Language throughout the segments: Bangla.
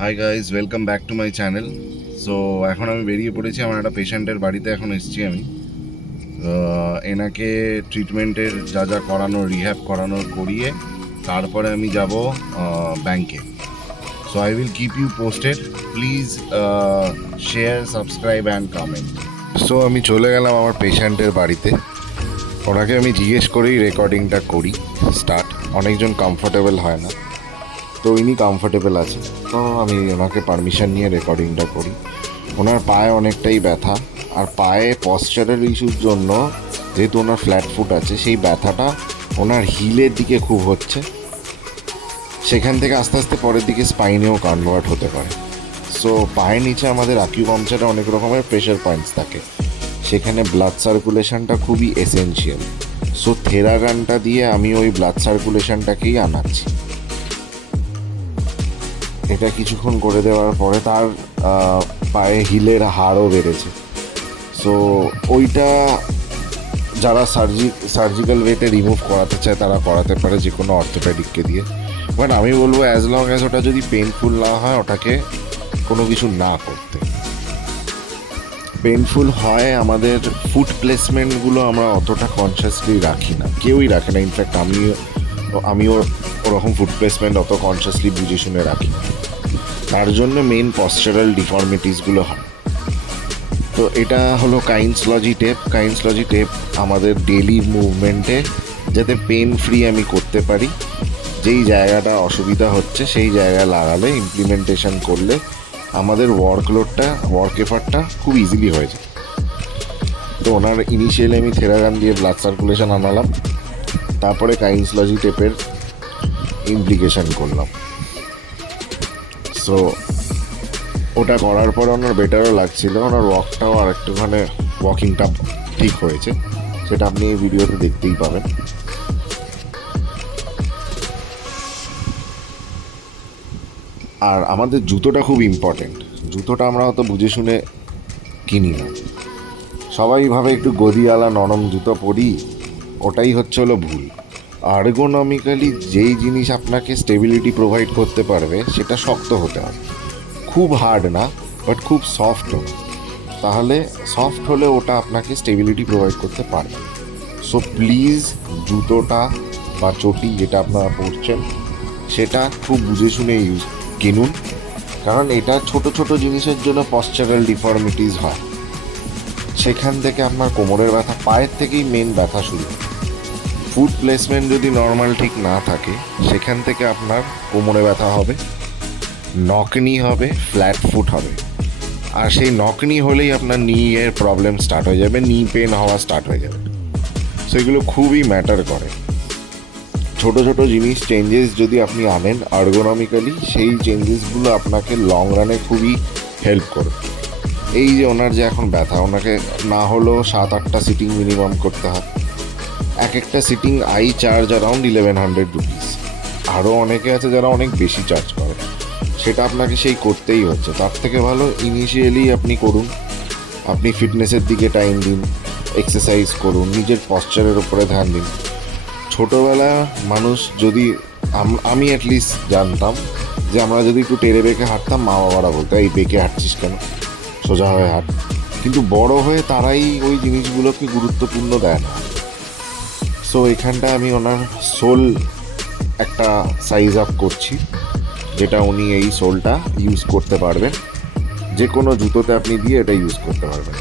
Hi guys, welcome back to my channel. So এখন আমি বেরিয়ে পড়েছি, আমার একটা পেশেন্টের বাড়িতে এখন এসেছি আমি। এনাকে ট্রিটমেন্টের যা যা করানোর, রিহ্যাব করানোর করিয়ে তারপরে আমি যাব ব্যাংকে। So I will keep you posted. Please share, subscribe and comment. So আমি চলে গেলাম আমার পেশেন্টের বাড়িতে। ওনাকে আমি জিজ্ঞেস করেই রেকর্ডিংটা করি স্টার্ট। অনেকজন কমফোর্টেবল হয় না, তো ইনি কমফোর্টেবল আছে, তো আমি ওনাকে পারমিশন নিয়ে রেকর্ডিংটা করি। ওনার পায়ে অনেকটাই ব্যথা, আর পায়ে পশ্চারের ইস্যুর জন্য যেহেতু ওনার ফ্ল্যাট ফুট আছে, সেই ব্যথাটা ওনার হিলের দিকে খুব হচ্ছে। সেখান থেকে আস্তে আস্তে পরের দিকে স্পাইনেও কনভার্ট হতে পারে। সো পায়ের নিচে আমাদের আকিউপাংচারে অনেক রকমের প্রেশার পয়েন্টস থাকে, সেখানে ব্লাড সার্কুলেশনটা খুবই এসেনশিয়াল। সো থেরাগানটা দিয়ে আমি ওই ব্লাড সার্কুলেশনটাকেই আনাচ্ছি। এটা কিছুক্ষণ করে দেওয়ার পরে তার পায়ে হিলের হাড়ও বেড়েছে। সো ওইটা যারা সার্জিক্যাল ওয়েতে রিমুভ করাতে চায় তারা করাতে পারে, যে কোনো অর্থোপেডিককে দিয়ে। বাট আমি বলবো অ্যাজ লং অ্যাজ ওটা যদি পেনফুল না হয়, ওটাকে কোনো কিছু না করতে। পেনফুল হয়, আমাদের ফুট প্লেসমেন্টগুলো আমরা অতটা কনসিয়াসলি রাখি না, কেউই রাখে না। ইনফ্যাক্ট আমিও ওরকম ফুট প্লেসমেন্ট অত কনসিয়াসলি বুঝে শুনে রাখি না। তার জন্য মেন পশ্চারাল ডিফর্মিটিসগুলো হয়। তো এটা হলো কাইন্সলজি টেপ। কাইন্সলজি টেপ আমাদের ডেলি মুভমেন্টে যাতে পেন ফ্রি আমি করতে পারি, যেই জায়গাটা অসুবিধা হচ্ছে সেই জায়গায় লাগালে, ইমপ্লিমেন্টেশন করলে আমাদের ওয়ার্ক এফার্টটা খুব ইজিলি হয়ে যায়। তো ওনার ইনিশিয়ালি আমি থেরাগান দিয়ে ব্লাড সার্কুলেশন আনালাম, তারপরে কাইন্সলজি টেপের ইমপ্লিকেশন করলাম। সো ওটা করার পরে ওনার বেটারও লাগছিল, ওনার ওয়াকটাও আর একটুখানি ওয়াকিংটা ঠিক হয়েছে, সেটা আপনি এই ভিডিওতে দেখতেই পাবেন। আর আমাদের জুতোটা খুব ইম্পর্টেন্ট। জুতোটা আমরা হয়তো বুঝে শুনে কিনি না, সবাই ভাবে একটু গদিওয়ালা নরম জুতো পরি, ওটাই হলো ভুল। আর্গোনমিক্যালি যেই জিনিস আপনাকে স্টেবিলিটি প্রোভাইড করতে পারবে সেটা শক্ত হতে হবে, খুব হার্ড না, বাট খুব সফটও না। তাহলে সফট হলে ওটা আপনাকে স্টেবিলিটি প্রোভাইড করতে পারবে। সো প্লিজ জুতোটা বা চটি যেটা আপনারা পরছেন সেটা খুব বুঝে শুনে কিনুন, কারণ এটা ছোট ছোট জিনিসের জন্য পশ্চারাল ডিফর্মিটিস হয়। সেখান থেকে আপনার কোমরের ব্যথা, পায়ের থেকেই মেন ব্যথা শুরু। ফুট প্লেসমেন্ট যদি নর্মাল ঠিক না থাকে, সেখান থেকে আপনার কোমরে ব্যথা হবে, নকনি হবে, ফ্ল্যাট ফুট হবে। আর সেই নকনি হলেই আপনার নি এর প্রবলেম স্টার্ট হয়ে যাবে, নি পেন হওয়া স্টার্ট হয়ে যাবে। সো এগুলো খুবই ম্যাটার করে। ছোট ছোট জিনিস চেঞ্জেস যদি আপনি আনেন আর্গোনমিক্যালি, সেই চেঞ্জেসগুলো আপনাকে লং রানে খুবই হেল্প করবে। এই যে ওনার যে এখন ব্যথা, ওনাকে না হলেও 7-8টা সিটিং মিনিমাম করতে হয়। এক একটা sitting I charge around 1100 rupees. আরও অনেকে আছে যারা অনেক বেশি চার্জ করে, সেটা আপনাকে সেই করতেই হচ্ছে। তার থেকে ভালো ইনিশিয়ালি আপনি করুন, আপনি ফিটনেসের দিকে টাইম দিন, এক্সারসাইজ করুন, নিজের পশ্চারের উপরে ধ্যান দিন। ছোটোবেলা মানুষ যদি, আমি অ্যাটলিস্ট জানতাম যে আমরা যদি একটু টেরে বেঁকে হাঁটতাম, মা বাবারা বলতো এই বেঁকে হাঁটছিস কেন, সোজা হয়ে হাঁট। কিন্তু বড় হয়ে তারাই ওই জিনিসগুলোকে গুরুত্বপূর্ণ দেয় না। সো এখানটা আমি ওনার সোল একটা সাইজ আপ করছি, যেটা উনি এই সোলটা ইউজ করতে পারবেন। যে কোনো জুতোতে আপনি দিয়ে এটা ইউজ করতে পারবেন।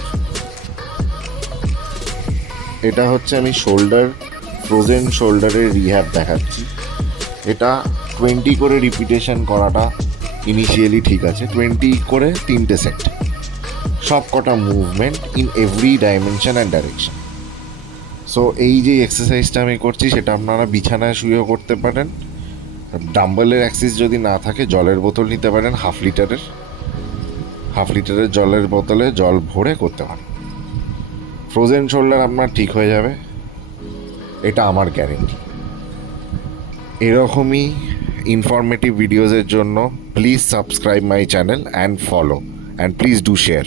এটা হচ্ছে আমি ফ্রোজেন শোল্ডারের রিহ্যাব দেখাচ্ছি। এটা 20 করে রিপিটেশন করাটা ইনিশিয়ালি ঠিক আছে, 20 করে 3টে সেট, সব কটা movement in every dimension and direction. So এই যে এক্সারসাইজটা আমি করছি সেটা আপনারা বিছানায় শুয়েও করতে পারেন। ডাম্বেলের অ্যাক্সিস যদি না থাকে, জলের বোতল নিতে পারেন, হাফ লিটারের জলের বোতলে জল ভরে করতে পারেন। ফ্রোজেন শোল্ডার আপনার ঠিক হয়ে যাবে, এটা আমার গ্যারেন্টি। এরকমই ইনফরমেটিভ ভিডিওসের জন্য please subscribe my channel and follow, and please do share.